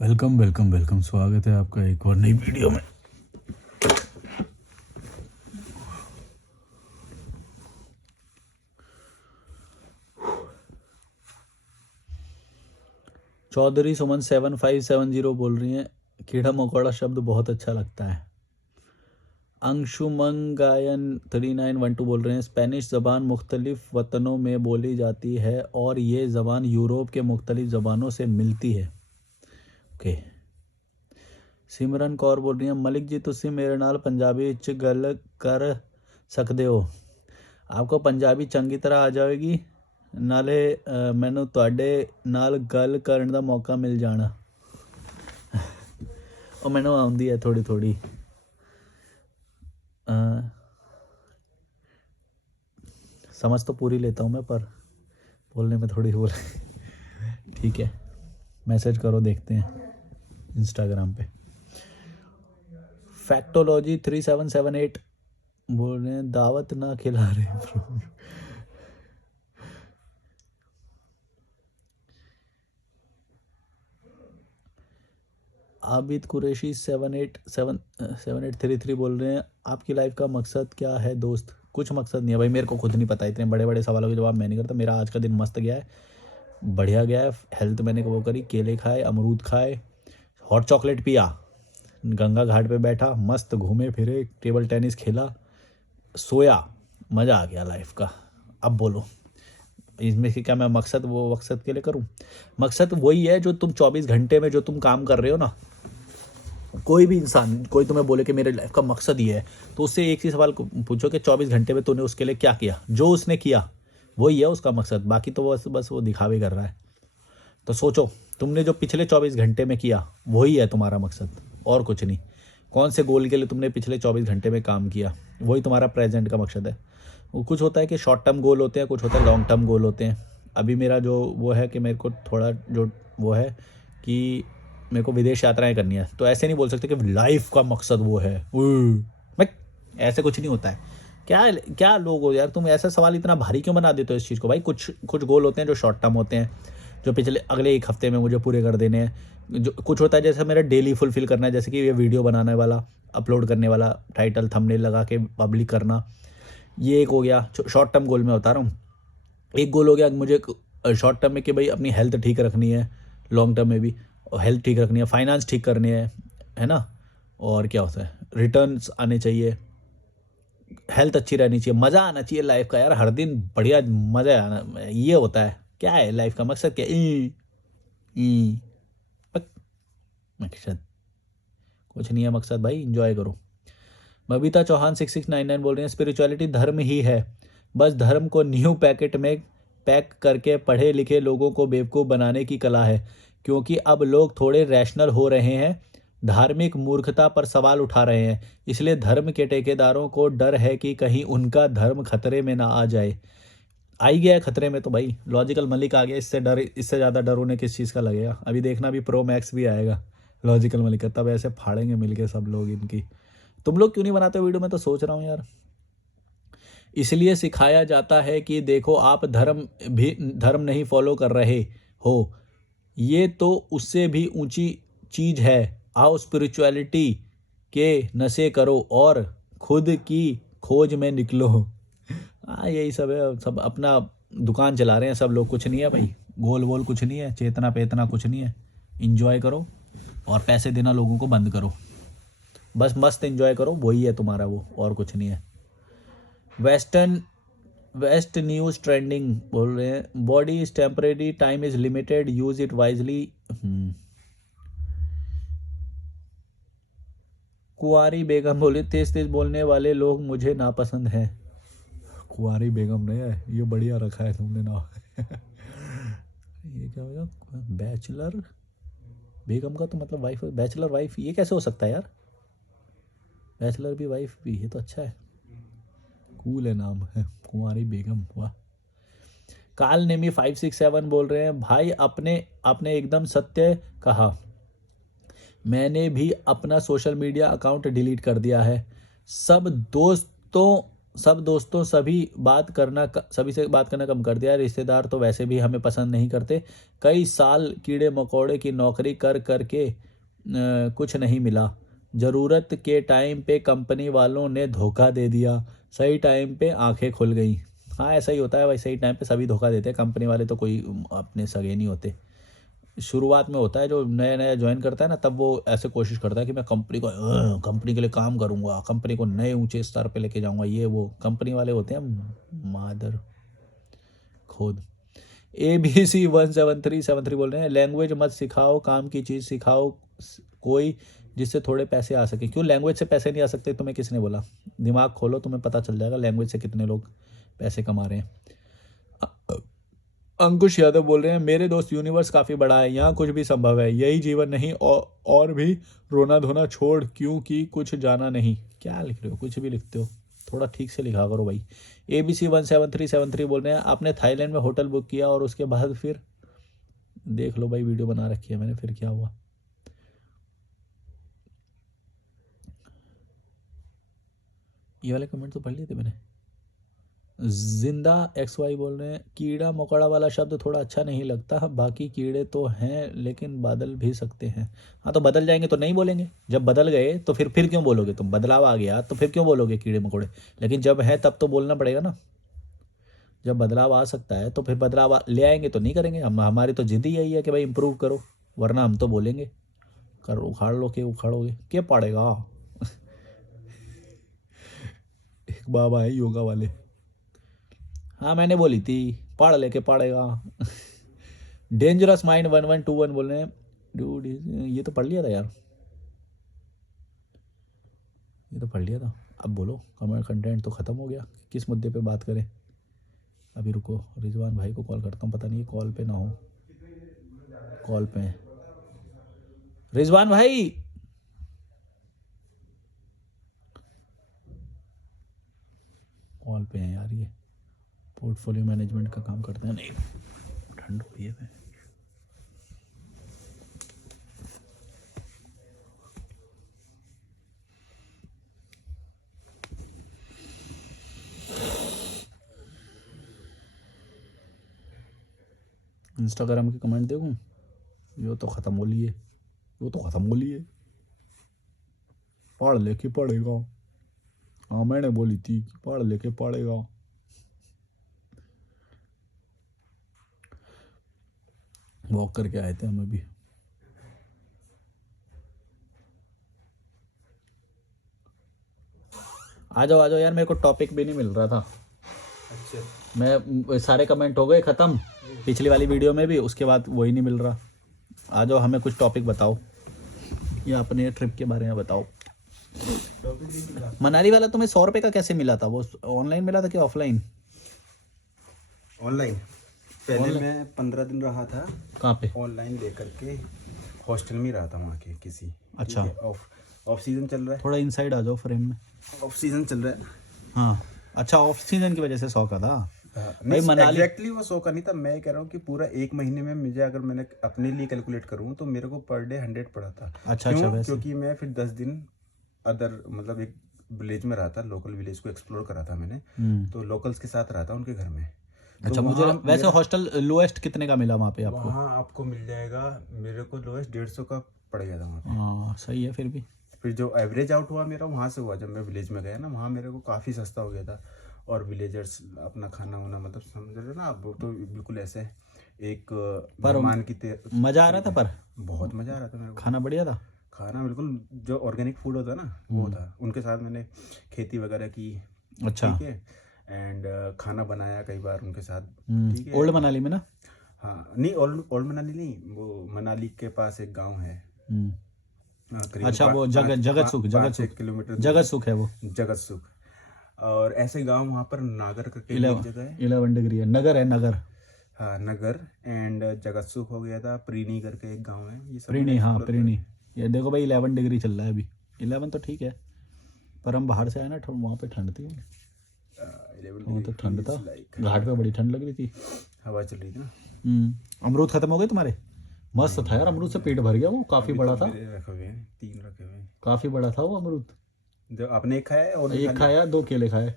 Welcome welcome welcome, स्वागत है आपका एक और नई वीडियो में। चौधरी सुमन 7570 बोल रही हैं, कीड़ा मकोड़ा शब्द बहुत अच्छा लगता है। अंशुमन गायन 3912 बोल रहे हैं, स्पेनिश ज़बान मुख्तलिफ वतनों में बोली जाती है और ये ज़बान यूरोप के मुख्तलिफ ज़बानों से मिलती है। ओके। सिमरन कौर बोल रही हैं, मलिक जी तुसी मेरे नाल पंजाबी च गल कर सकते हो। आपको पंजाबी चंगी तरह आ जाएगी, नाले मैनू तुहाडे नाल गल करन दा मौका मिल जाना। और मैनू आउंदी है थोड़ी थोड़ी। समझ तो पूरी लेता हूँ मैं, पर बोलने में थोड़ी बोल। ठीक है, मैसेज करो, देखते हैं इंस्टाग्राम पे। फैक्टोलॉजी 3778 बोल रहे हैं, दावत ना खिला रहे ब्रो। आबिद कुरैशी 7833 बोल रहे हैं, आपकी लाइफ का मकसद क्या है दोस्त? कुछ मकसद नहीं है भाई, मेरे को खुद नहीं पता। इतने बड़े बड़े सवालों के जवाब मैं नहीं करता। मेरा आज का दिन मस्त गया है, बढ़िया गया है। हेल्थ मैंने वो करी, केले खाए, अमरूद खाए, हॉट चॉकलेट पिया, गंगा घाट पे बैठा, मस्त घूमे फिरे, टेबल टेनिस खेला, सोया, मज़ा आ गया लाइफ का। अब बोलो इसमें से क्या मैं मकसद वो मकसद के लिए करूं? मकसद वही है जो तुम 24 घंटे में जो तुम काम कर रहे हो ना। कोई भी इंसान, कोई तुम्हें बोले कि मेरे लाइफ का मकसद ये है, तो उससे एक ही सवाल पूछो कि 24 घंटे में तूने उसके लिए क्या किया। जो उसने किया वही है उसका मकसद, बाकी तो बस वो दिखावे कर रहा है। तो सोचो, तुमने जो पिछले 24 घंटे में किया वही है तुम्हारा मकसद, और कुछ नहीं। कौन से गोल के लिए तुमने पिछले 24 घंटे में काम किया, वही तुम्हारा प्रेजेंट का मकसद है। वो कुछ होता है कि शॉर्ट टर्म गोल होते हैं, कुछ होता है लॉन्ग टर्म गोल होते हैं। अभी मेरा जो वो है कि मेरे को थोड़ा जो वो है कि मेरे को विदेश यात्राएं करनी है, तो ऐसे नहीं बोल सकते कि लाइफ का मकसद वो है। मैं ऐसे कुछ नहीं होता है। क्या क्या लोग हो यार, तुम ऐसा सवाल इतना भारी क्यों बना देते हो इस चीज़ को? भाई कुछ कुछ गोल होते हैं जो शॉर्ट टर्म होते हैं, जो पिछले अगले एक हफ्ते में मुझे पूरे कर देने हैं। जो कुछ होता है जैसे मेरा डेली फुलफिल करना है, जैसे कि ये वीडियो बनाने वाला, अपलोड करने वाला, टाइटल थंबनेल लगा के पब्लिक करना, ये एक हो गया शॉर्ट टर्म गोल में बता रहा हूँ। एक गोल हो गया मुझे शॉर्ट टर्म में कि भाई अपनी हेल्थ ठीक रखनी है, लॉन्ग टर्म में भी हेल्थ ठीक रखनी है, फाइनेंस ठीक करनी है ना। और क्या होता है, रिटर्न्स आने चाहिए, हेल्थ अच्छी रहनी चाहिए, मज़ा आना चाहिए लाइफ का यार, हर दिन बढ़िया मज़ा आना, ये होता है। क्या है लाइफ का मकसद? क्या ई मकसद कुछ नहीं है मकसद भाई, इंजॉय करो। बबीता चौहान 6699 बोल रहे हैं, स्पिरिचुअलिटी धर्म ही है, बस धर्म को न्यू पैकेट में पैक करके पढ़े लिखे लोगों को बेवकूफ़ बनाने की कला है। क्योंकि अब लोग थोड़े रैशनल हो रहे हैं, धार्मिक मूर्खता पर सवाल उठा रहे हैं, इसलिए धर्म के ठेकेदारों को डर है कि कहीं उनका धर्म खतरे में ना आ जाए। आ ही गया है खतरे में तो भाई, लॉजिकल मलिक आ गया, इससे डर, इससे ज़्यादा डर उन्हें किस चीज़ का लगेगा? अभी देखना भी प्रो मैक्स भी आएगा लॉजिकल मलिक का, तब ऐसे फाड़ेंगे मिलके सब लोग इनकी। तुम लोग क्यों नहीं बनाते वीडियो? मैं तो सोच रहा हूँ यार। इसलिए सिखाया जाता है कि देखो आप धर्म नहीं फॉलो कर रहे हो, ये तो उससे भी ऊंची चीज है। आओ स्पिरिचुअलिटी के नशे करो और खुद की खोज में निकलो। हाँ यही सब है, सब अपना दुकान चला रहे हैं सब लोग, कुछ नहीं है भाई, गोल वोल कुछ नहीं है, चेतना पेतना कुछ नहीं है। इंजॉय करो और पैसे देना लोगों को बंद करो, बस मस्त इंजॉय करो, वही है तुम्हारा वो, और कुछ नहीं है। वेस्ट न्यूज़ ट्रेंडिंग बोल रहे हैं, body is temporary, time is limited, use it wisely. कुंवारी बेगम बोले, तेज तेज बोलने वाले लोग मुझे नापसंद हैं। कुंवारी बेगम नहीं है ये, बढ़िया रखा है तुमने नाम। ये क्या होगा? बैचलर बेगम का तो मतलब वाइफ, बैचलर वाइफ, ये कैसे हो सकता है यार? बैचलर भी वाइफ भी, ये तो अच्छा है, कूल है नाम है कुंवारी बेगम, वाह। काल नेमी 567 बोल रहे हैं, भाई अपने आपने एकदम सत्य कहा, मैंने भी अपना सोशल मीडिया अकाउंट डिलीट कर दिया है। सब दोस्तों सब दोस्तों सभी से बात करना कम कर दिया। रिश्तेदार तो वैसे भी हमें पसंद नहीं करते। कई साल कीड़े मकोड़े की नौकरी कर करके कुछ नहीं मिला। ज़रूरत के टाइम पे कंपनी वालों ने धोखा दे दिया। सही टाइम पे आंखें खुल गई। हाँ, ऐसा ही होता है भाई, सही टाइम पे सभी धोखा देते हैं। कंपनी वाले तो कोई अपने सगे नहीं होते। शुरुआत में होता है, जो नया नया ज्वाइन करता है ना, तब वो ऐसे कोशिश करता है कि मैं कंपनी के लिए काम करूँगा, कंपनी को नए ऊंचे स्तर पे लेके जाऊँगा। ये वो कंपनी वाले होते हैं मादर खोद। ABC 17373 बोल रहे हैं, लैंग्वेज मत सिखाओ, काम की चीज़ सिखाओ कोई, जिससे थोड़े पैसे आ सके। क्यों लैंग्वेज से पैसे नहीं आ सकते? तुम्हें किसने बोला? दिमाग खोलो, तुम्हें पता चल जाएगा लैंग्वेज से कितने लोग पैसे कमा रहे हैं। अंकुश यादव बोल रहे हैं, मेरे दोस्त यूनिवर्स काफ़ी बड़ा है, यहाँ कुछ भी संभव है, यही जीवन नहीं और भी रोना धोना छोड़, क्योंकि कुछ जाना नहीं। क्या लिख रहे हो? कुछ भी लिखते हो, थोड़ा ठीक से लिखा करो भाई। ABC 17373 बोल रहे हैं, आपने थाईलैंड में होटल बुक किया और उसके बाद फिर देख लो भाई, वीडियो बना रखी है मैंने, फिर क्या हुआ? ये वाले कमेंट तो पढ़ लिए थे मैंने। जिंदा XY बोल रहे हैं, कीड़ा मकोड़ा वाला शब्द थोड़ा अच्छा नहीं लगता, बाकी कीड़े तो हैं लेकिन बदल भी सकते हैं। हाँ, तो बदल जाएंगे तो नहीं बोलेंगे। जब बदल गए तो फिर क्यों बोलोगे? तुम बदलाव आ गया तो फिर क्यों बोलोगे कीड़े मकोड़े? लेकिन जब है तब तो बोलना पड़ेगा ना। जब बदलाव आ सकता है तो फिर ले आएंगे तो नहीं करेंगे हम। हमारी तो जिद ही यही है कि भाई इम्प्रूव करो, वरना हम तो बोलेंगे कर उखाड़ लो, के उखाड़ोगे क्या पड़ेगा। एक बाबा है योगा वाले, हाँ मैंने बोली थी, पढ़ लेके पढ़ेगा। डेंजरस माइंड 1121 बोल रहे हैं, डूड ये तो पढ़ लिया था यार, ये तो पढ़ लिया था। अब बोलो, कमेंट कंटेंट तो ख़त्म हो गया, किस मुद्दे पे बात करें? अभी रुको, रिजवान भाई को कॉल करता हूँ, पता नहीं कॉल पे ना हो। कॉल पे हैं रिजवान भाई। कॉल पे हैं यार, ये पोर्टफोलियो मैनेजमेंट का काम करते हैं। नहीं, ठंड हो रही है। इंस्टाग्राम के कमेंट देखूं? यो तो ख़त्म हो लिए, यो तो ख़त्म हो लिए। पढ़ लेके पढ़ेगा। हाँ मैंने बोली थी कि पढ़ लेके पढ़ेगा। वॉक करके आए थे हम अभी। आ जाओ यार, मेरे को टॉपिक भी नहीं मिल रहा था। अच्छा, मैं सारे कमेंट हो गए ख़त्म पिछली वाली वीडियो में भी, उसके बाद वही नहीं मिल रहा। आ जाओ, हमें कुछ टॉपिक बताओ या अपने ट्रिप के बारे में बताओ। मनाली वाला तुम्हें 100 रुपये का कैसे मिला था? वो ऑनलाइन मिला था कि ऑफलाइन? ऑनलाइन। पहले मैं 15 दिन रहा था। कहाँ पे? ऑनलाइन लेकर के हॉस्टल में रहा था वहाँ के किसी। अच्छा, ऑफ सीजन चल रहा है। थोड़ा इनसाइड आ जाओ फ्रेम में। ऑफ सीजन चल रहा है। हाँ अच्छा, ऑफ सीजन की वजह से 100 का था। नहीं, मनाली एग्जैक्टली वो 100 का नहीं था। मैं कह रहा हूँ कि पूरा एक महीने में मुझे, अगर मैंने अपने लिए कैलकुलेट करूँ तो मेरे को पर डे 100 पड़ा था। अच्छा, क्योंकि मैं फिर 10 दिन अदर मतलब एक विलेज में रहा था, लोकल विलेज को एक्सप्लोर करा था मैंने, तो लोकल्स के साथ रहा था उनके घर में। अच्छा, मुझे वैसे हॉस्टल लोएस्ट कितने का मिला वहाँ पे आपको? वहाँ आपको मिल जाएगा, मेरे को लोएस्ट 150 का पड़ गया था वहाँ पे। हाँ सही है। फिर जो एवरेज आउट हुआ मेरा वहाँ से हुआ, जब मैं विलेज में गया ना, वहाँ मेरे को काफ़ी सस्ता हो गया था। और विलेजर्स अपना खाना वाना, मतलब समझ रहे हो ना आप, तो बिल्कुल ऐसे एक मेहमान की मज़ा आ रहा था। पर बहुत मज़ा आ रहा था मेरे को। खाना बढ़िया था। खाना बिल्कुल जो ऑर्गेनिक फूड होता है ना, वो था। उनके साथ मैंने खेती वगैरह की। अच्छा, ठीक है। एंड खाना बनाया कई बार उनके साथ। ठीक है। ओल्ड मनाली में ना? हाँ नहीं, ओल्ड मनाली नहीं, वो मनाली के पास एक गांव है। अच्छा, वो जगत सुख किलोमीटर जगत सुख है वो। जगत सुख। और ऐसे गांव वहाँ पर नागर करके एक जगह है। 11 डिग्री है, नगर है, नगर। हाँ नगर। एंड जगत सुख हो गया था। प्रीनी करके एक गांव है। ये सब प्रीनी, हाँ प्रीनी। ये देखो भाई 11 डिग्री चल रहा है अभी। 11 तो ठीक है, पर हम बाहर से आए ना, वहाँ पे ठंड थी। वो तो ठंड था, घाट पे बड़ी ठंड लग रही थी, हवा चल रही थी ना। अमरूद खत्म हो गए तुम्हारे? मस्त था यार, अमरूद से पेट भर गया। वो काफी बड़ा था। 3 रखे हुए। काफी बड़ा था वो अमरूद। जो आपने एक खाया और एक खाया, 2 केले खाए।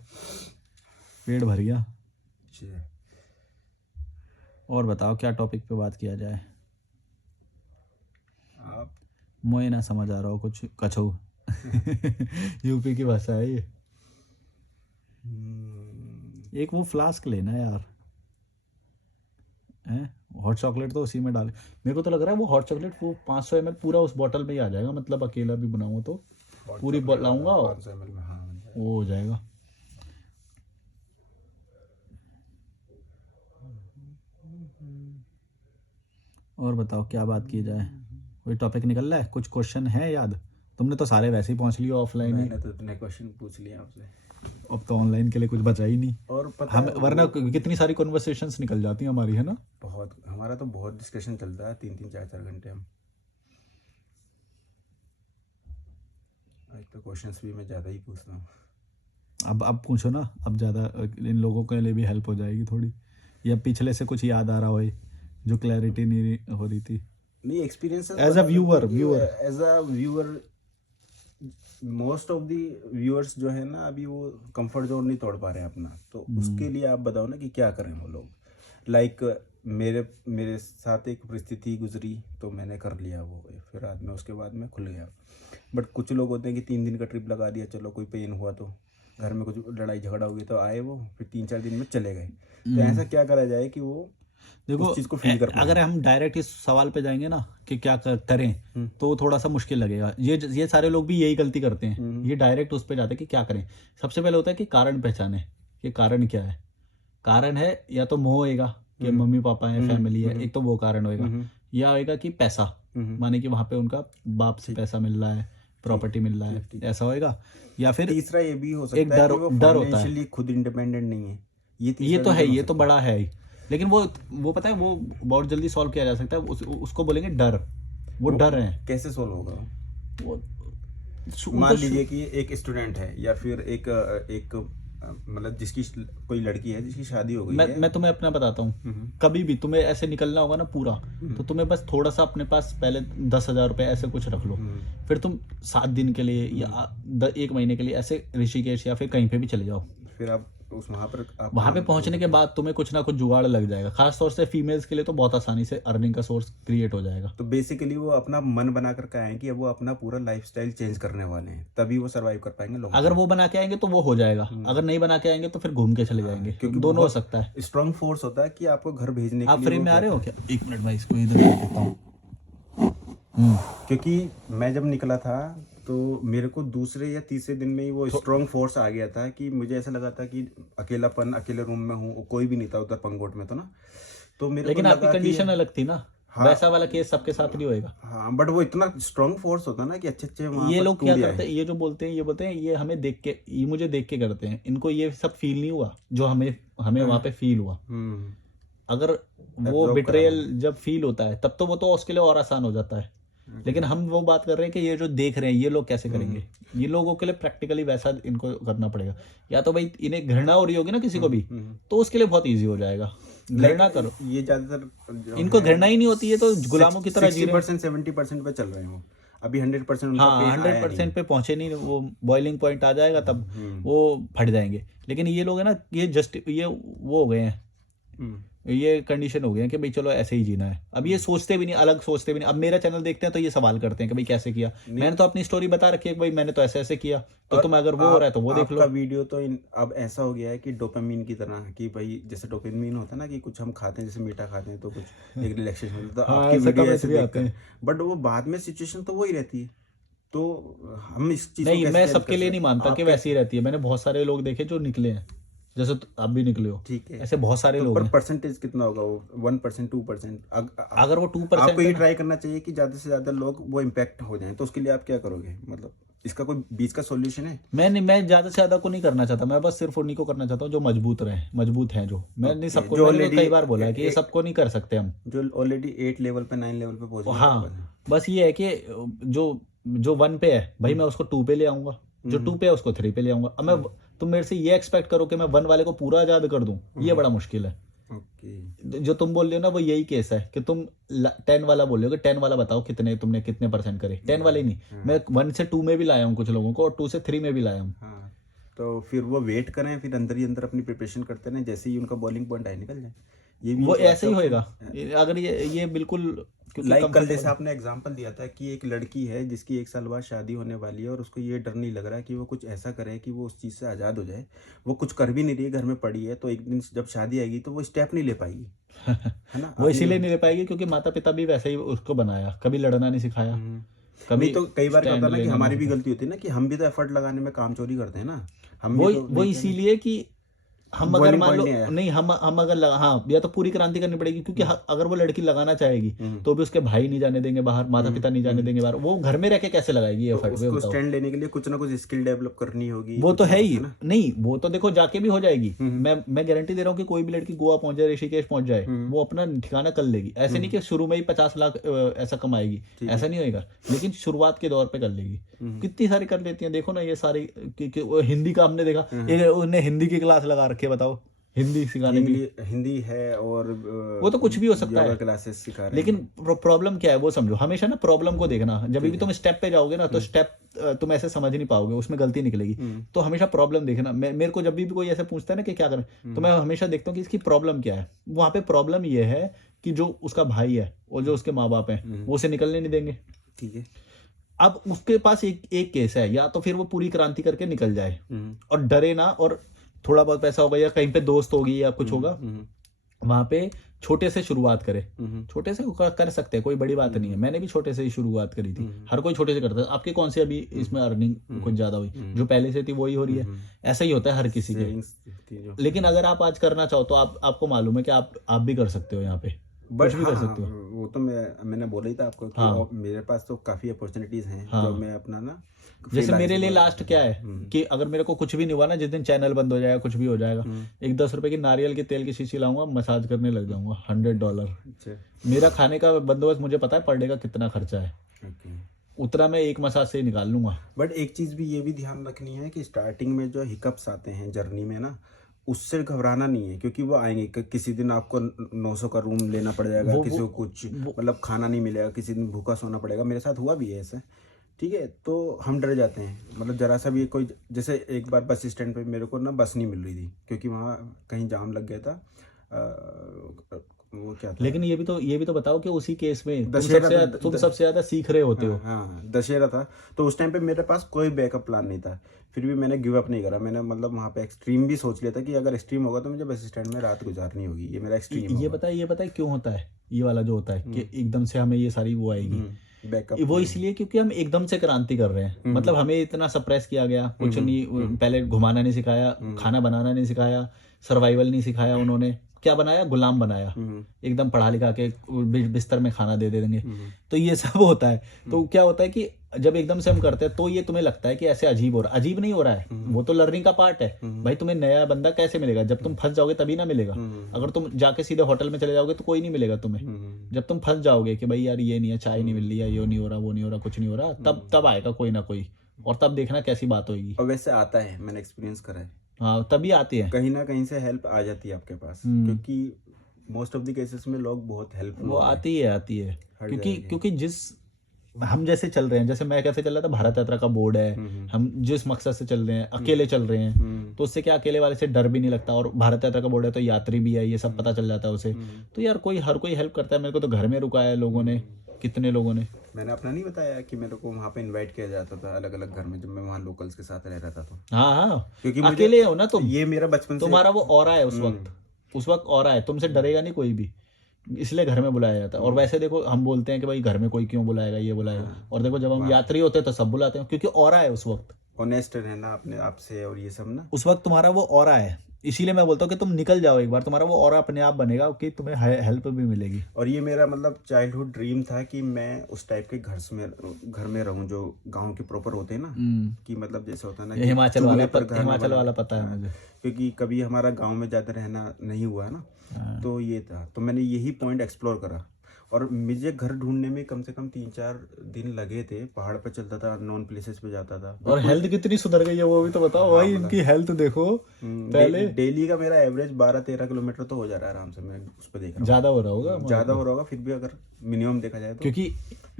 पेट भर गया। अच्छा, और बताओ क्या टॉपिक पे बात किया जाए। आप मुझे ना समझ आ रहा हो कुछ कछो। यूपी की भाषा है ये। एक वो फ्लास्क लेना है यार, हैं हॉट चॉकलेट तो उसी में डाल। मेरे को तो लग रहा है वो हॉट चॉकलेट वो 500 ml पूरा उस बॉटल में ही आ जाएगा, मतलब अकेला भी बनाऊंगा तो हॉट पूरी चॉकलेट लाऊंगा 500 ml में, हाँ बन जाएगा। वो हो जाएगा। और बताओ क्या बात की जाए, कोई टॉपिक निकल रहा है, कुछ क्वेश्चन है याद? तुमने तो सारे वैसे ही पहुंच लिए ऑफलाइन ही, मैंने तो इतने क्वेश्चन पूछ लिए आपसे, अब तो ऑनलाइन के लिए कुछ बचा ही नहीं। और पता हम है वरना वो कितनी सारी कॉन्वर्सेशंस निकल जाती हैं हमारी, है ना। बहुत, हमारा तो बहुत डिस्कशन चलता है, 3-3 4-4 घंटे हम। आज तो क्वेश्चंस भी मैं ज़्यादा ही पूछता हूँ। अब पूछो ना, अब ज़्यादा इन लोगों के लिए भी हेल्प हो जाएगी थोड़ी, या पिछले से कुछ याद आ रहा हो जो क्लैरिटी नहीं हो रही थी। नहीं, एक्सपीरियंसेस एज अ बता सकते व्यूअर हैं कि as a viewer most of the viewers जो है ना, अभी वो कंफर्ट जोन नहीं तोड़ पा रहे हैं अपना, तो उसके लिए आप बताओ ना कि क्या करें वो लोग। लाइक मेरे मेरे साथ एक परिस्थिति गुजरी तो मैंने कर लिया वो, फिर रात में उसके बाद मैं खुल गया। बट कुछ लोग होते हैं कि 3 दिन का ट्रिप लगा दिया, चलो कोई पेन हुआ तो घर में कुछ लड़ाई झगड़ा हो गया तो आए वो, फिर 3-4 दिन में चले गए। तो ऐसा क्या करा जाए कि वो देखो उस चीज़ को फील कर पाए। अगर हम डायरेक्ट इस सवाल पे जाएंगे ना कि क्या करें, तो थोड़ा सा मुश्किल लगेगा। ये सारे लोग भी यही गलती करते हैं, ये डायरेक्ट उस पे जाते हैं कि क्या करें। सबसे पहले होता है कि कारण पहचाने कि कारण क्या है। कारण है या तो मोह होएगा कि मम्मी पापा है, फैमिली है, एक तो वो कारण होएगा, या होएगा कि पैसा, माने कि वहां पे उनका बाप से पैसा मिल रहा है, प्रॉपर्टी मिल रहा है, ऐसा होएगा। या फिर तीसरा ये भी हो एक सकता है कि वो डर होता है। फाइनेंशियली खुद इंडिपेंडेंट नहीं है, ये ये तीसरा तो है, रीजन हो ये तो सकता है। बड़ा है ही। लेकिन वो पता है वो बहुत जल्दी सॉल्व किया जा सकता है। उसको बोलेंगे डर, वो डर है कैसे सोल्व होगा वो? वो मान उनको लीजिए कि एक स्टूडेंट है या फिर एक मतलब जिसकी कोई लड़की है जिसकी शादी हो गई है। मैं तुम्हें अपना बताता हूँ। कभी भी तुम्हें ऐसे निकलना होगा ना पूरा, तो तुम्हें बस थोड़ा सा अपने पास पहले 10,000 रुपये ऐसे कुछ रख लो। फिर तुम 7 दिन के लिए या 1 महीने के लिए ऐसे ऋषिकेश या फिर कहीं पे भी चले जाओ। फिर आप उस वहाँ पर आप वहां पे पहुंचने के बाद तुम्हें कुछ ना कुछ जुगाड़ लग जाएगा। खास तौर से फीमेल्स के लिए तो बहुत आसानी से अर्निंग का सोर्स क्रिएट हो जाएगा। तो बेसिकली वो अपना मन बना कर के आए हैं कि अब वो अपना पूरा लाइफस्टाइल चेंज करने वाले हैं, तभी वो सरवाइव कर पाएंगे लोग। अगर वो बना के आएंगे तो वो हो जाएगा, अगर नहीं बना के आएंगे तो फिर घूम के चले जाएंगे, क्योंकि दोनों हो सकता है। स्ट्रांग फोर्स होता है कि आपको घर भेजने के आप लिए फ्रेम वो में आ रहे कहता हो है। क्या? 1 मिनट भाई, इसको इधर कर देता हूँ। क्योंकि मैं जब निकला था तो मेरे को दूसरे या तीसरे दिन में ही वो स्ट्रांग फोर्स आ गया था कि मुझे ऐसा लगा था कि अकेलापन, अकेले रूम में हूँ, कोई भी नहीं था उधर पंगोट में तो ना, तो मेरे को लेकिन आपकी लगा कि कंडीशन अलग थी ना, हाँ, वैसा वाला केस सबके साथ नहीं होएगा। हाँ, बट वो इतना स्ट्रांग फोर्स होता है ना कि अच्छे अच्छे वहाँ ये पर लोग क्या टूट करते जाए। हैं, ये जो बोलते हैं, ये बोलते हैं ये हमें देख के, ये मुझे देख के करते हैं, इनको ये सब फील नहीं हुआ जो हमें वहां पे फील हुआ। अगर वो Absorb करा बिट्रेयल जब फील होता है तब तो वो तो उसके लिए और आसान हो जाता है। लेकिन हम वो बात कर रहे हैं कि ये जो देख रहे हैं ये लोग कैसे करेंगे। ये लोगों के लिए प्रैक्टिकली वैसा इनको करना पड़ेगा। या तो भाई इन्हें घृणा हो रही होगी ना किसी को भी, तो उसके लिए बहुत इजी हो जाएगा, घृणा करो। ये ज्यादातर इनको घृणा ही नहीं होती है तो गुलामों की तरह जी रहे हैं। 60% 70% पे चल रहे हैं वो, अभी 100% उनका हाँ, पेन आया 100% पे पहुंचे नहीं, वो बॉइलिंग पॉइंट आ जाएगा तब वो फट जाएंगे। लेकिन ये लोग है ना, ये वो हो गए हैं, नहीं। ये कंडीशन हो गई है कि भाई चलो ऐसे ही जीना है। अब ये सोचते भी नहीं, अलग सोचते भी नहीं। अब मेरा चैनल देखते हैं तो ये सवाल करते हैं कि भाई कैसे किया। मैंने तो अपनी स्टोरी बता रखी है कि भाई मैंने तो ऐसे ऐसे किया, तो तुम अगर वो हो रहा है तो वो देख लो। आपका वीडियो तो अब ऐसा हो गया है कि डोपामिन की तरह, कि भाई जैसे डोपामिन होता है ना कि कुछ हम खाते हैं, जैसे मीठा खाते हैं तो कुछ एक रिलैक्सेशन मिलता है, तो हाँ, आपकी ऐसे वीडियो comments ऐसे भी आते देखकर, हैं। बट वो बाद में सिचुएशन तो वही रहती है। तो हम इस चीज को नहीं, कैसे मैं चेंज सबके कर लिए नहीं सकते? मानता आप कि कैसे? वैसी ही रहती है। मैंने बहुत सारे लोग देखे जो निकले हैं, जैसे आप भी निकले हो, ठीक है, ऐसे बहुत सारे तो लोग पर हैं। परसेंटेज कितना होगा वो? 1% 2%? अगर वो 2% आपको ये है ना, ट्राई करना चाहिए कि ज्यादा से ज्यादा लोग वो इम्पैक्ट हो जाएं, तो उसके लिए आप क्या करोगे? मतलब इसका कोई बीच का सॉल्यूशन है? मैं ज्यादा से ज्यादा को नहीं करना चाहता। मैं बस सिर्फ उन्हीं को करना चाहता हूँ जो मजबूत रहे, मजबूत हैं जो। मैं नहीं सबको, जो मैंने तो ऑलरेडी कई बार बोला है कि ये सबको नहीं कर सकते हम। जो ऑलरेडी 8 लेवल पे 9 लेवल पे पहुंच गए हाँ, बस ये है कि जो जो 1 पे है भाई मैं उसको 2 पे ले आऊंगा, जो 2 पे है उसको 3 पे ले आऊंगा। अब मैं तुम मेरे से ये एक्सपेक्ट करो कि मैं 1 वाले को पूरा आजाद कर दूं, ये बड़ा मुश्किल है। ओके। जो तुम बोल रहे हो ना वो यही केस है कि तुम 10 वाला बोल रहे हो कि 10 वाला बताओ तुमने कितने परसेंट करे। 10 वाले नहीं, मैं 1 से 2 में भी लाया हूँ कुछ लोगों को, और 2 से 3 में भी लाया हूँ। हाँ, तो फिर वो वेट करें, फिर अंदर ही अंदर अपनी प्रिपरेशन करते रहें, जैसे ही उनका बॉलिंग पॉइंट आए निकल जाए। ये भी वो एक ऐसे ही वर्कशॉप होएगा अगर ये बिल्कुल, क्योंकि लाइक कल कंफर्टेबल जैसे आपने एग्जांपल दिया था कि एक लड़की है जिसकी 1 साल बाद शादी होने वाली है और उसको ये डर नहीं लग रहा है कि वो कुछ ऐसा करे कि वो उस चीज़ से आज़ाद हो जाए। वो कुछ कर भी नहीं रही है, घर में पड़ी है, तो एक दिन जब शादी आएगी तो वो स्टेप नहीं ले पाएगी, है ना? वो आपने इसीलिए जो नहीं ले पाएगी क्योंकि माता पिता भी वैसे ही उसको बनाया, कभी लड़ना नहीं सिखाया, नहीं कभी तो कई बार क्या होता स्टैंड है ना कि लेना नहीं हमारी भी सिखाया। गलती होती है ना कि हम भी तो एफर्ट लगाने में काम चोरी करते हैं ना, हम भी वो तो वो नहीं कहने इसीलिए कि हम अगर बॉइलिंग मान पॉइंट लो नहीं आया। नहीं, हम अगर हाँ, या तो पूरी क्रांति करनी पड़ेगी क्योंकि अगर वो लड़की लगाना चाहेगी हम्म, तो भी उसके भाई नहीं जाने देंगे बाहर, माता पिता नहीं जाने देंगे बाहर, वो घर में रह के कैसे लगाएगी ये तो एफर्ट, वे उसको बताओ। स्टैंड लेने के लिए कुछ ना कुछ स्किल डेवलप करनी होगी, वो तो कुछ ना है कुछ, ही है ना? नहीं, वो तो देखो जाके भी हो जाएगी। हम्म, मैं गारंटी दे रहा हूँ कि कोई भी लड़की गोवा पहुंच जाए, ऋषिकेश पहुंच जाए, हम्म, वो अपना ठिकाना कर लेगी। ऐसे नहीं कि शुरू में ही 50 लाख ऐसा कमाएगी, ठीक ऐसा है। नहीं होएगा, लेकिन शुरुआत के दौर पे कर लेगी। हम्म, कितनी सारी कर लेती हैं, देखो ना ये सारी वो हिंदी का हमने देखा, एक उन्हें हिंदी की क्लास लगा रखी है, बताओ, हिंदी सिखाने के लिए। हिंदी है और वो तो कुछ भी हो सकता योगा है, क्लासेस सिखा रहे लेकिन हैं। प्रॉब्लम क्या है वो समझो। हमेशा ना प्रॉब्लम को देखना, जब भी ठीक तुम है। स्टेप पे जाओगे ना तो स्टेप तुम ऐसे समझ नहीं पाओगे, उसमें गलती निकलेगी। तो हमेशा प्रॉब्लम देखना। मेरे को जब भी कोई ऐसे पूछता है ना कि क्या करें, तो मैं हमेशा देखता हूँ कि इसकी प्रॉब्लम क्या है। वहां पे प्रॉब्लम ये है कि जो उसका भाई है और जो उसके माँ बाप हैं वो उसे निकलने नहीं देंगे। ठीक है। अब उसके पास एक केस है, या तो फिर वो पूरी क्रांति करके निकल जाए और डरे ना, और थोड़ा बहुत पैसा होगा या कहीं पे दोस्त होगी या कुछ होगा, वहां पे छोटे से शुरुआत करे। छोटे से कर सकते हैं, कोई बड़ी बात नहीं है। मैंने भी छोटे से ही शुरुआत करी थी, हर कोई छोटे से करता है। आपके कौन से अभी इसमें अर्निंग कुछ ज्यादा हुई, जो पहले से थी वही हो रही है। ऐसा ही होता है हर किसी के। सेविंग्स थी जो। लेकिन अगर आप आज करना चाहो तो आपको मालूम है कि आप भी कर सकते हो, यहाँ पे बट कुछ भी हाँ, कर सकते हो। वो तो मैंने बोला ही था आपको कि हाँ मेरे पास तो काफ़ी अपॉर्चुनिटीज़ हैं जो हाँ, मैं अपना ना जैसे मेरे freelancing लिए वगैरह लास्ट क्या है हम्म, कि अगर मेरे को कुछ भी नहीं हुआ ना, जिस दिन चैनल बंद हो जाएगा, कुछ भी हो जाएगा, एक 10 रुपए की नारियल के तेल की शीशी लाऊंगा, मसाज करने लग जाऊंगा, $100। अच्छा, मेरा खाने का बंदोबस्त मुझे पता है पर डे का कितना खर्चा है, ओके। उतना मैं एक मसाज से ही निकाल लूंगा। बट एक चीज़ भी ये भी ध्यान रखनी है कि स्टार्टिंग में जो हिकअप्स आते हैं जर्नी में ना, उससे घबराना नहीं है, क्योंकि वो आएंगे। किसी दिन आपको 900 का रूम लेना पड़ जाएगा, वो किसी वो को कुछ वो मतलब खाना नहीं मिलेगा, किसी दिन भूखा सोना पड़ेगा। मेरे साथ हुआ भी है ऐसा, ठीक है। तो हम डर जाते हैं, मतलब ज़रा सा भी कोई, जैसे एक बार बस स्टैंड पे मेरे को ना बस नहीं मिल रही थी क्योंकि वहाँ कहीं जाम लग गया था। वो क्या था, लेकिन ये भी तो बताओ कि उसी केस में दशहरा था, तुम सबसे ज्यादा सीख रहे होते हो। हाँ दशहरा था। तो उस टाइम पे मेरे पास कोई बैकअप प्लान नहीं था, फिर भी मैंने गिव अप नहीं करा। मैंने मतलब वहाँ पे एक्सट्रीम भी सोच लिया था कि अगर एक्सट्रीम होगा तो मुझे बस स्टैंड में रात गुजारनी होगी, ये मेरा एक्सट्रीम ये होगा। पता है क्यों होता है, ये वाला जो होता है कि एकदम से हमें ये सारी वो आएगी। बैकअप वो इसलिए क्योंकि हम एकदम से क्रांति कर रहे हैं, मतलब हमें इतना सप्रेस किया गया, कुछ नहीं, पहले घुमाना नहीं सिखाया, खाना बनाना नहीं सिखाया, सर्वाइवल नहीं सिखाया। उन्होंने क्या बनाया, गुलाम बनाया, एकदम पढ़ा लिखा के बिस्तर में खाना दे देंगे। तो ये सब होता है। तो क्या होता है कि जब एकदम से हम करते हैं तो ये तुम्हें लगता है कि ऐसे अजीब हो रहा है, अजीब नहीं हो रहा है, वो तो लर्निंग का पार्ट है। भाई तुम्हें नया बंदा कैसे मिलेगा, जब तुम फंस जाओगे तभी ना मिलेगा। अगर तुम जाके सीधे होटल में चले जाओगे तो कोई नहीं मिलेगा तुम्हें। जब तुम फंस जाओगे कि भाई यार ये नहीं है, चाय नहीं मिल रही है, ये नहीं हो रहा, वो नहीं हो रहा, कुछ नहीं हो रहा, तब आएगा कोई ना कोई, और तब देखना कैसी बात होगी। और वैसे आता है, मैंने एक्सपीरियंस करा है, हाँ तभी आती है, कहीं ना कहीं से हेल्प आ जाती है आपके पास, क्योंकि मोस्ट ऑफ द केसेस में लोग बहुत हेल्पफुल वो आती है हर क्योंकि जगह। क्योंकि जिस हम जैसे चल रहे हैं, जैसे मैं कैसे चल रहा था, भारत यात्रा का बोर्ड है, हम जिस मकसद से चल रहे हैं, अकेले चल रहे हैं, तो उससे क्या अकेले वाले से डर भी नहीं लगता। और भारत यात्रा का बोर्ड है तो यात्री भी है, ये सब पता चल जाता है उसे। तो यार हर कोई हेल्प करता है। मेरे को तो घर में रुकाया है लोगों ने, कितने लोगों ने। मैंने अपना नहीं बताया कि मेरे को वहाँ पे इनवाइट किया जाता था अलग अलग घर में, जब मैं वहाँ लोकल्स के साथ रह रहा था। तो हाँ हाँ, क्योंकि अकेले हो ना तुम, ये मेरा बचपन से तुम्हारा वो ऑरा है उस वक्त ऑरा है, तुमसे डरेगा नहीं कोई भी, इसलिए घर में बुलाया जाता है। और वैसे देखो हम बोलते हैं कि भाई घर में कोई क्यों बुलाएगा, ये बुलाएगा, और देखो जब हम यात्री होते हैं तो सब बुलाते हैं, क्योंकि ऑरा है उस वक्त, ऑनेस्ट रहना अपने आप से और ये सब ना, उस वक्त तुम्हारा वो ऑरा है। इसीलिए मैं बोलता हूँ कि तुम निकल जाओ एक बार, तुम्हारा वो ऑरा अपने आप बनेगा कि तुम्हें हेल्प भी मिलेगी। और ये मेरा मतलब चाइल्डहुड ड्रीम था कि मैं उस टाइप के घर में रहूं जो गांव के प्रॉपर होते हैं ना, कि मतलब जैसे होता है ना कि हिमाचल चूल्हे वाला पर घर ना हिमाचल वाला बनाना। पता है मुझे, क्योंकि कभी हमारा गांव में ज़्यादा रहना नहीं हुआ है ना, तो ये था। तो मैंने यही पॉइंट एक्सप्लोर करा, और मुझे घर ढूंढने में कम से कम 3-4 दिन लगे थे। पहाड़ पर चलता था, नॉन प्लेसेस पे जाता था। और हेल्थ कितनी सुधर गई है वो भी तो बताओ भाई, इनकी हेल्थ देखो। पहले डेली का मेरा एवरेज 12-13 किलोमीटर तो हो जा रहा है आराम से, मैं उस पर देख रहा ज्यादा हो रहा होगा, हूँ। ज़्यादा हो रहा होगा फिर भी, अगर मिनिमम देखा जाए तो, क्योंकि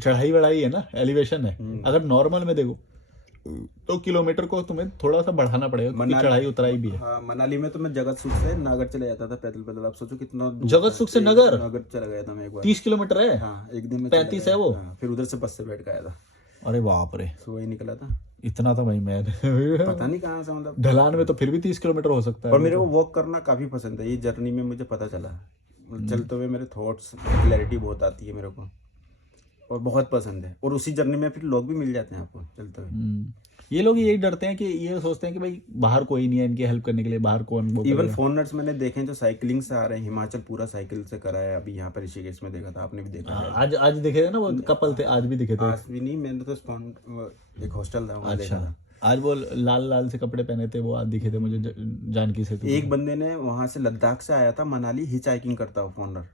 चढ़ाई वढ़ाई है ना, एलिवेशन है। अगर नॉर्मल में देखो तो किलोमीटर को तुम्हें थोड़ा सा बढ़ाना पड़ेगा क्योंकि चढ़ाई उतराई भी है। हाँ, मनाली में तो मैं जगत सुख से नगर चले जाता था पैदल पैदल। आप सोचो कितना दूर जगत था। सुख से नगर नगर चला गया था मैं एक बार। 30 किलोमीटर है। हाँ, एक दिन में चला 35 गया। है वो। हाँ, फिर उधर से बस से बैठ के आया था। अरे बाप रे, सुबह ही निकला था। इतना तो भाई मैं पता नहीं कहाँ से, मतलब ढलान में तो फिर भी 30 किलोमीटर हो सकता है। और मेरे को वॉक करना काफी पसंद है। ये जर्नी में मुझे पता चला, चलते हुए मेरे थॉट्स क्लैरिटी बहुत आती है मेरे को, और बहुत पसंद है। और उसी जर्नी में फिर लोग भी मिल जाते हैं आपको चलते हुए। ये लोग यही डरते हैं कि ये सोचते हैं कि भाई बाहर कोई नहीं है इनकी हेल्प करने के लिए, बाहर कौन वो इवन करेगा। फोनर्स मैंने देखे हैं जो साइकिलिंग से आ रहे हैं। हिमाचल पूरा साइकिल से करा है। अभी यहाँ पर ऋषिकेश में देखा था, आपने भी देखा है। आज दिखे थे ना वो कपल थे, आज भी दिखे थे। आज भी नहीं, मैंने तो एक हॉस्टल था वहाँ देखा था। आज वो लाल लाल से कपड़े पहने थे, वो आज दिखे थे मुझे जानकी से। एक बंदे ने वहां से लद्दाख से आया था मनाली, हिच हाइकिंग करता हो फोनर।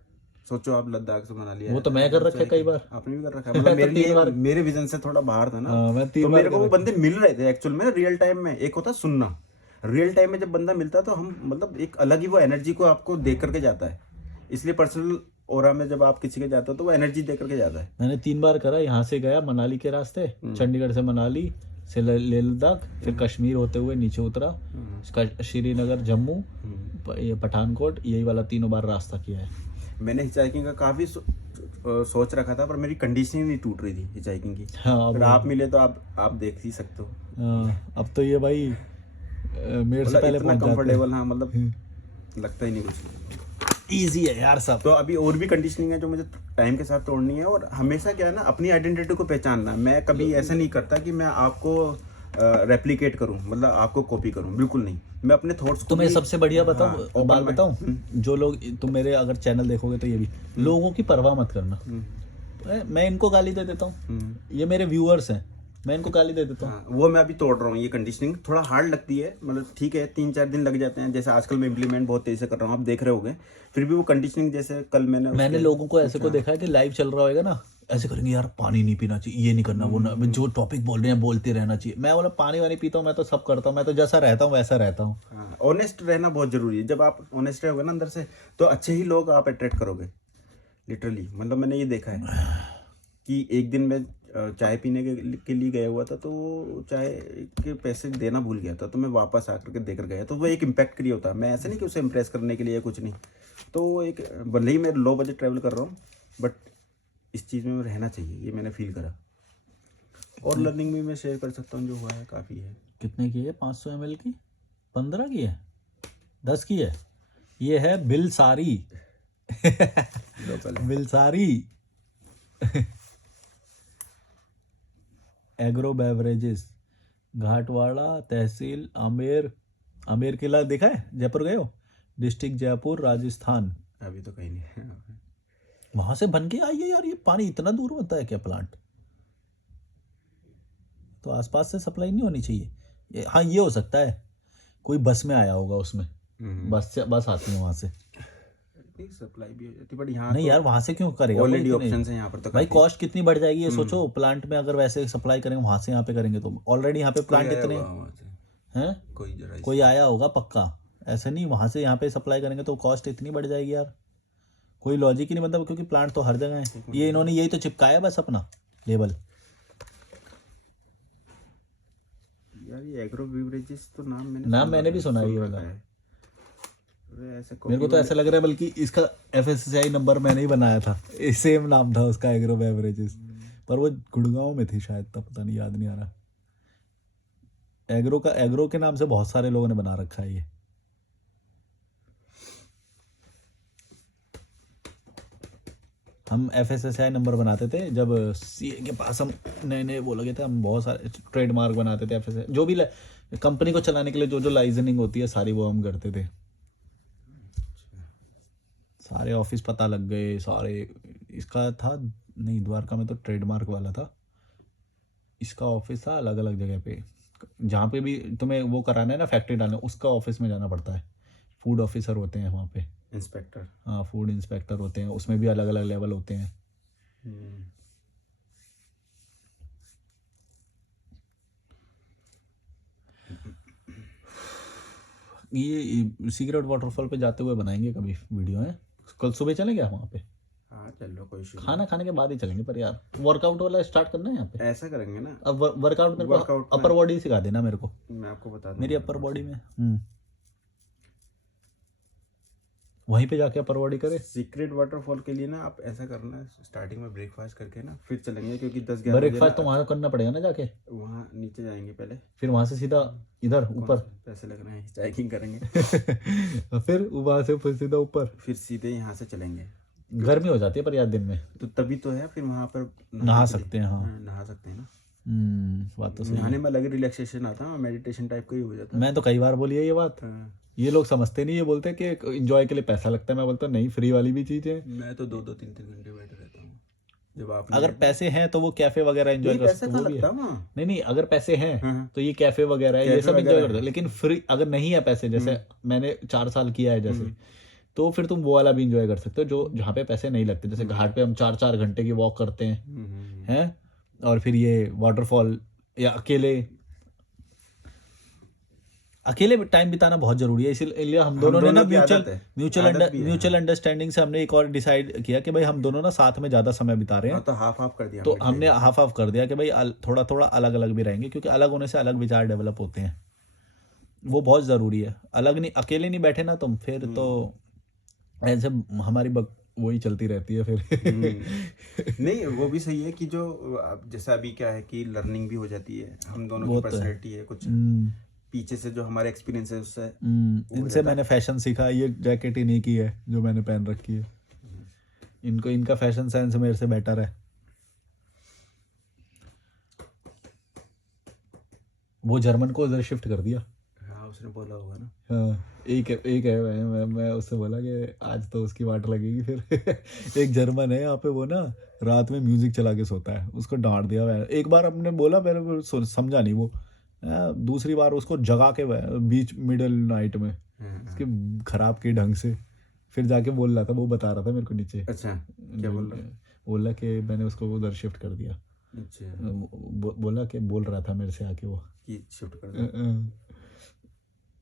सोचो आप, लद्दाख से मनाली वो तो मैं कर रखा है कई बार। आपने भी कर रखा है। मतलब मेरे लिए, मेरे विजन से थोड़ा बाहर था ना। मैं तो मेरे को वो बंदे मिल रहे थे एक्चुअल में रियल टाइम में। एक होता सुनना, रियल टाइम में जब बंदा मिलता है तो हम मतलब एक अलग ही वो एनर्जी को आपको दे करके जाता है। इसलिए पर्सनल ओरा में जब आप किसी के जाते हो तो वो एनर्जी दे करके जाता है। मैंने 3 बार करा। यहाँ से गया मनाली के रास्ते, चंडीगढ़ से मनाली से लेह लद्दाख, फिर कश्मीर होते हुए नीचे उतरा, श्रीनगर, जम्मू, ये पठानकोट, यही वाला 3 बार रास्ता किया है मैंने हिचाइकिंग का काफी सोच रखा था, पर मेरी कंडीशनिंग नहीं टूट रही थी हिचाइकिंग की। हाँ, फिर आप मिले तो आप देख ही सकते हो। अब तो ये भाई मेरे से पहले इतना पहुंच कंफर्टेबल। हाँ, मतलब लगता ही नहीं कुछ। इजी है यार सब। तो अभी और भी कंडीशनिंग है जो मुझे टाइम के साथ तोड़नी है। और हमेशा क्या है ना, अपनी आइडेंटिटी को पहचानना। मैं कभी ऐसा नहीं करता कि मैं आपको रेप्लिकेट करूं, मतलब आपको कॉपी करूं, बिल्कुल नहीं। मैं अपने थॉट्स तुम्हें सबसे बढ़िया बताऊं, बात बताऊं, जो लोग, तुम मेरे अगर चैनल देखोगे तो ये भी, लोगों की परवाह मत करना। मैं इनको गाली दे देता हूँ, ये मेरे व्यूअर्स हैं, मैं इनको गाली दे देता हूँ। वो मैं अभी तोड़ रहा हूँ। ये कंडीशनिंग थोड़ा हार्ड लगती है, मतलब ठीक है 3-4 दिन लग जाते हैं। जैसे आजकल मैं इम्प्लीमेंट बहुत तेजी से कर रहा हूँ, आप देख रहे होगे। फिर भी वो कंडीशनिंग, जैसे कल मैंने लोगों को ऐसे को देखा है कि लाइव चल रहा होगा ना, ऐसे करेंगे, यार पानी नहीं पीना चाहिए, ये नहीं करना, वो ना, जो टॉपिक बोल रहे हैं बोलते रहना चाहिए। मैं बोला पानी वानी पीता हूँ, मैं तो सब करता हूँ, मैं तो जैसा रहता हूँ वैसा रहता हूँ। ऑनेस्ट रहना बहुत जरूरी है। जब आप ऑनेस्ट रहोगे ना अंदर से, तो अच्छे ही लोग आप अट्रैक्ट करोगे, लिटरली। मतलब मैंने ये देखा है कि एक दिन मैं चाय पीने के लिए गया हुआ था, तो चाय के पैसे देना भूल गया था। तो मैं वापस आकर के देकर गया, तो वो एक इम्पैक्ट क्रिएट होता है। मैं ऐसे नहीं कि उसे इम्प्रेस करने के लिए कुछ नहीं। तो एक भले ही मैं लो बजट ट्रैवल कर रहा हूँ, बट इस चीज़ में रहना चाहिए, ये मैंने फील करा। और लर्निंग भी मैं शेयर कर सकता हूँ, जो हुआ है काफ़ी है। कितने की है? 500 ml की, 15 की है, 10 की है। ये है बिलसारी बिलसारी एग्रो बेवरेजेस, घाटवाड़ा तहसील, आमेर किला देखा है? जयपुर गए हो? डिस्ट्रिक्ट जयपुर, राजस्थान। अभी तो कहीं नहीं है। वहां से बन के आई है यार। ये पानी इतना दूर होता है क्या प्लांट? तो आसपास से सप्लाई नहीं होनी चाहिए। हाँ, ये हो सकता है कोई बस में आया होगा, उसमें बस आती है वहां से। सप्लाई भी हो जाती, बट यहाँ नहीं यार, वहां से क्यों करेगा? ऑलरेडी ऑप्शंस है यहाँ पर तो भाई कॉस्ट कितनी बढ़ जाएगी ये सोचो। प्लांट में अगर वैसे सप्लाई करेंगे, वहां से यहाँ पे करेंगे, तो ऑलरेडी यहाँ पे प्लांट इतने हैं। कोई आया होगा पक्का, ऐसे नहीं। वहां से यहाँ पे सप्लाई करेंगे तो कॉस्ट इतनी बढ़ जाएगी यार, कोई लॉजिक ही नहीं बनता, क्योंकि प्लांट तो हर जगह है। ये इन्होंने यही तो चिपकाया बस अपना लेबल। यार ये एग्रो बेवरेजेस तो नाम मैंने भी सुना ये वाला। ऐसे मेरे को तो ऐसा लग रहा है बल्कि इसका FSSAI नंबर मैंने ही बनाया था, सेम नाम था उसका, एग्रो बेवरेजेस। पर वो गुड़गांव में थी शायद, तब पता नहीं, याद नहीं आ रहा। एग्रो के नाम से बहुत सारे लोगों ने बना रखा है ये। हम FSSAI नंबर बनाते थे जब CA के पास हम नए वो लगे थे। हम बहुत सारे ट्रेडमार्क बनाते थे FSSAI, जो भी कंपनी को चलाने के लिए जो लाइसेंसिंग होती है सारी, वो हम करते थे। सारे ऑफिस पता लग गए सारे। इसका था नहीं, द्वारका में तो ट्रेडमार्क वाला था। इसका ऑफिस था अलग अलग जगह पे। जहाँ पे भी तुम्हें वो कराना है ना, फैक्ट्री डालना, उसका ऑफिस में जाना पड़ता है। फूड ऑफिसर होते हैं वहाँ पे, इंस्पेक्टर। हाँ, फूड इंस्पेक्टर होते हैं। उसमें भी अलग अलग लेवल होते हैं। ये सीक्रेट वाटरफॉल पे जाते हुए बनाएंगे कभी वीडियो है। कल सुबह चलें क्या वहाँ पे? हाँ चल लो, कोई इशू खाना खाने के बाद ही चलेंगे, पर यार वर्कआउट वाला स्टार्ट करना है यहाँ पे। नहीं। ऐसा करेंगे ना, अब वर्कआउट मेरे को वर्कआउट अपर बॉडी सिखा देना मेरे को, मैं आपको बता मेरी दूंगा अपर आपसे। बॉडी में वहीं पे जाके अपर बॉडी करे। सीक्रेट वाटरफॉल के लिए ना आप ऐसा करना, स्टार्टिंग में ब्रेकफास्ट करके ना फिर चलेंगे, क्योंकि 10-11 बजे ब्रेकफास्ट तो वहां करना पड़ेगा ना जाके, वहाँ नीचे जाएंगे पहले। फिर वहां से सीधा इधर कौन ऊपर से पैसे लग रहे हैं, हाइकिंग करेंगे। फिर वहां से फिर सीधा ऊपर। फिर सीधे यहाँ से चलेंगे, गर्मी हो जाती है पर यार दिन में तो तभी तो है फिर वहाँ पर नहा के लिए। सकते हैं। हाँ नहा सकते हैं ना। बात तो सही है। नहाने में अलग रिलैक्सेशन आता है, मेडिटेशन टाइप का ही हो जाता है। मैं तो कई बार बोली है ये बात, हाँ, ये लोग समझते नहीं, ये बोलते हैं कि एंजॉय के लिए पैसा लगता है। मैं बोलता हूँ नहीं, फ्री वाली भी चीज है। मैं तो 2-2 3-3 घंटे बैठे रहता हूँ जब आप अगर पैसे हैं तो वो कैफे वगैरह एंजॉय कर पैसा सकते कहाँ हो, वो भी है। लगता वहाँ। नहीं अगर पैसे हैं हाँ, तो ये कैफे वगैरह है, ये कैफे सब एंजॉय वगैरह करते हैं। लेकिन फ्री अगर नहीं है पैसे, जैसे मैंने 4 साल किया है जैसे, तो फिर तुम वो वाला भी एंजॉय कर सकते हो जो जहाँ पे पैसे नहीं लगते। जैसे घाट पे हम 4-4 घंटे की वॉक करते हैं, और फिर ये वाटरफॉल, या अकेले टाइम बिताना बहुत जरूरी है। इसीलिए हम दोनों ने ना दोनों की आदत है, आदत भी है। म्यूचुअल अंडरस्टैंडिंग से हमने एक और डिसाइड किया कि भाई हम दोनों ना साथ में ज्यादा समय बिता रहे हैं, हाँ, तो हाफ हाफ कर दिया तो हमने हमने हाफ हाफ कर दिया कि भाई थोड़ा थोड़ा अलग अलग भी रहेंगे, क्योंकि अलग होने से अलग विचार डेवलप होते हैं, वो बहुत ज़रूरी है। अलग नहीं, अकेले नहीं बैठे ना तुम, फिर तो ऐसे हमारी वही चलती रहती है फिर। नहीं, वो भी सही है कि जो जैसा अभी क्या है कि लर्निंग भी हो जाती है, हम दोनों की पर्सनैलिटी है कुछ पीछे से जो हमारे एक्सपीरियंस है उससे इनसे मैंने फैशन सीखा। ये जैकेट इन्हीं की है जो मैंने पहन रखी है, इनका फैशन सेंस मेरे से बेटर है। वो जर्मन को उधर शिफ्ट कर दिया। हाँ, उसने बोला होगा ना। हाँ, एक है। मैं उससे बोला कि आज तो उसकी वाट लगेगी फिर। एक जर्मन है यहाँ पे, वो ना रात में म्यूजिक चला के सोता है, उसको डांट दिया। मैं एक बार हमने बोला, मेरे समझा नहीं वो। दूसरी बार उसको जगा के बीच मिडल नाइट में उसके खराब के ढंग से, फिर जाके बोल रहा था, वो बता रहा था मेरे को नीचे। अच्छा, क्या बोल रहा है? बोला कि मैंने उसको उधर शिफ्ट कर दिया। अच्छा, बोला कि बोल रहा था मेरे से आके वो कि शिफ्ट कर दिया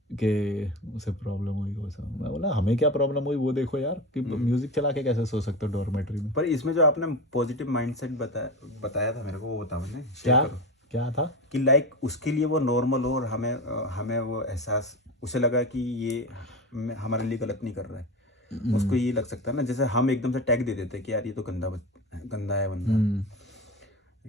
कि उसे प्रॉब्लम हुई वो सब। मैं बोला हमें क्या प्रॉब्लम हुई, वो देखो यार कि म्यूजिक चला के कैसे सो सकते हो डॉर्मेट्री में। पर इसमें जो आपने पॉजिटिव माइंडसेट बताया था मेरे को, वो बताओ ना, शेयर करो। क्या था कि लाइक उसके लिए वो नॉर्मल हो, और हमें वो एहसास, उसे लगा कि ये हमारे लिए गलत नहीं कर रहा है। उसको ये लग सकता है ना, जैसे हम एकदम से टैग दे देते हैं कि यार ये तो गंदा है बंदा,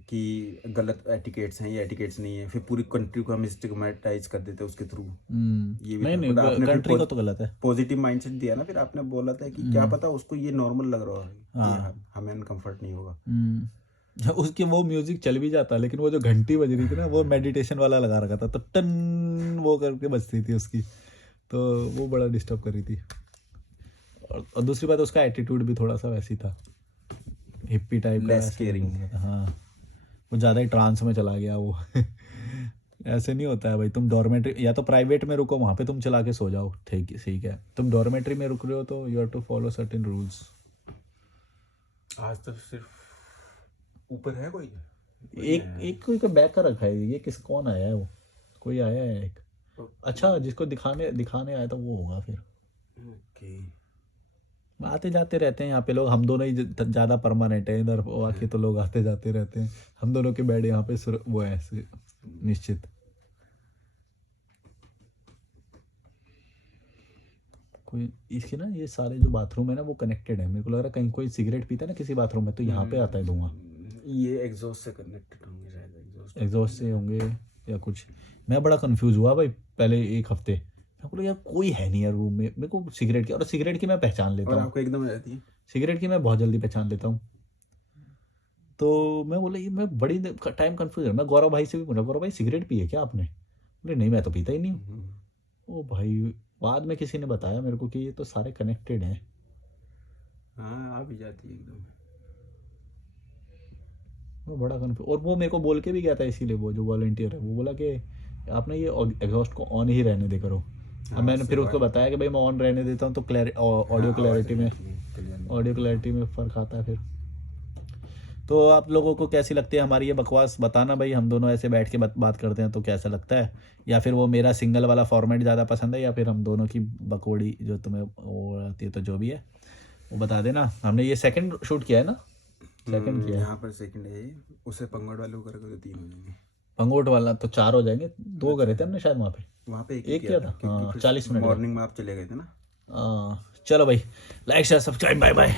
कि गलत एटिकेट्स हैं, ये एटिकेट्स नहीं है, फिर पूरी कंट्री को हम स्टिग्मेटाइज कर देते हैं उसके थ्रू। ये भी नहीं कंट्री को तो गलत है। पॉजिटिव माइंडसेट दिया ना, फिर आपने बोला था कि क्या पता उसको ये नॉर्मल लग रहा है, कि हमें अनकंफर्ट नहीं होगा। उसकी वो म्यूजिक चल भी जाता, लेकिन वो जो घंटी बज रही थी ना, वो मेडिटेशन वाला लगा रखा था, तो टन वो करके बजती थी उसकी, तो वो बड़ा डिस्टर्ब कर रही थी। और दूसरी बात, उसका एटीट्यूड भी थोड़ा सा वैसी था, हिप्पी टाइप का, लेस केयरिंग। हाँ, वो ज़्यादा ही ट्रांस में चला गया वो। ऐसे नहीं होता है भाई। तुम डॉर्मेट्री या तो प्राइवेट में रुको, वहाँ पे तुम चला के सो जाओ, ठीक है। तुम डॉर्मेट्री में रुक रहे हो तो you have to follow certain rules. आज तक सिर्फ ऊपर है कोई कोई का बैग का रखा है। ये कौन आया है? वो कोई आया है एक, अच्छा, जिसको दिखाने आया था वो होगा फिर। ओके, आते जाते रहते हैं यहाँ पे लोग, हम दोनों ही ज़्यादा परमानेंट है इधर, बाकी तो लोग आते जाते रहते हैं। हम दोनों के बेड यहाँ पे वो है निश्चित। कोई इसके ना, ये सारे जो बाथरूम है ना वो कनेक्टेड है। मेरे को लग रहा है कहीं कोई सिगरेट पीता है ना किसी बाथरूम में, तो यहाँ पे आता है धुआं। ये एग्जॉस्ट से कनेक्टेड होंगे शायद, एग्जॉस्ट से होंगे या कुछ। मैं बड़ा कंफ्यूज हुआ भाई पहले एक हफ्ते। मैं बोला यार कोई है नहीं यार रूम में, मेरे को सिगरेट की, और सिगरेट की मैं पहचान लेता हूँ। और आपको एकदम रहती है सिगरेट की मैं बहुत जल्दी पहचान लेता हूँ। तो मैं बोला ये, मैं बड़ी टाइम कंफ्यूज है। मैं गौरव भाई से भी पूछा, गौरव भाई सिगरेट पिए क्या आपने? बोले नहीं, मैं तो पीता ही नहीं हूँ। ओ भाई, बाद में किसी ने बताया मेरे को कि ये तो सारे कनेक्टेड हैं। हाँ, आ भी जाती है एकदम। वो बड़ा कंफ्यूज। और वो मेरे को बोल के भी गया था, इसीलिए वो जो वॉलंटियर है वो बोला कि आपने ये एग्जॉस्ट को ऑन ही रहने दे करो। अब मैंने फिर उसको बताया कि भाई मैं ऑन रहने देता हूँ तो ऑडियो क्लैरिटी में फ़र्क आता है फिर। तो आप लोगों को कैसी लगती है हमारी ये बकवास, बताना भाई। हम दोनों ऐसे बैठ के बात करते हैं तो कैसा लगता है, या फिर वो मेरा सिंगल वाला फॉर्मेट ज़्यादा पसंद है, या फिर हम दोनों की बकौड़ी जो तुम्हें वो आती है, तो जो भी है वो बता देना। हमने ये सेकंड शूट किया है ना, सेकंड किया है। यहाँ पर सेकंड है ये, उसे पंगड़ वाले को करोगे तो 3 हो जाएंगे। पंगोट वाला तो 4 हो जाएंगे, 2 करे थे हमने शायद वहाँ पे। वहाँ पे एक किया था, हाँ, 40 मिनट का। मॉर्निंग में आप चले गए थे ना। चलो भाई, like share subscribe, bye bye.